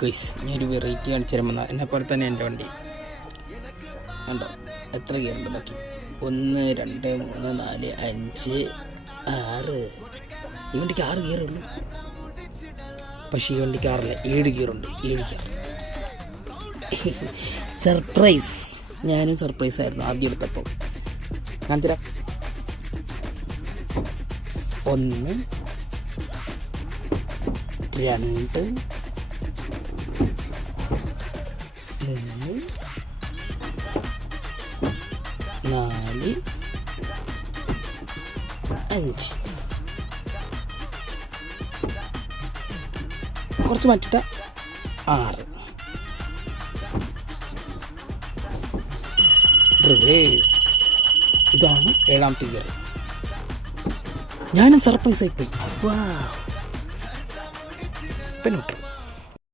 Guys ഞാനൊരു variety കാണിച്ചു തരുമ്പോൾ എന്നെപ്പോലെ തന്നെ എൻ്റെ വണ്ടി കണ്ടോ, എത്ര ഗിയറുണ്ട് ബാക്കി? 1 2 3 4 5 6. ഈ വണ്ടിക്ക് 6 ഗിയറേ ഉള്ളൂ. പക്ഷേ ഈ വണ്ടിക്ക് 6 അല്ല, 7 ഗിയറുണ്ട്. 7 ഗിയർ. സർപ്രൈസ്. ഞാനും സർപ്രൈസ് ആയിരുന്നു ആദ്യം എടുത്തപ്പോൾ. ഞാൻ തരാം. 1 2 3 4 5. കുറച്ച് മാറ്റിട്ട 6. റിവേഴ്സ്. ഇതാണ് 7ാമത്തെ ഗിയർ. ഞാനും സർപ്രൈസ് ആയിപ്പോയി. വാ, പെണ്ണുട്ടു.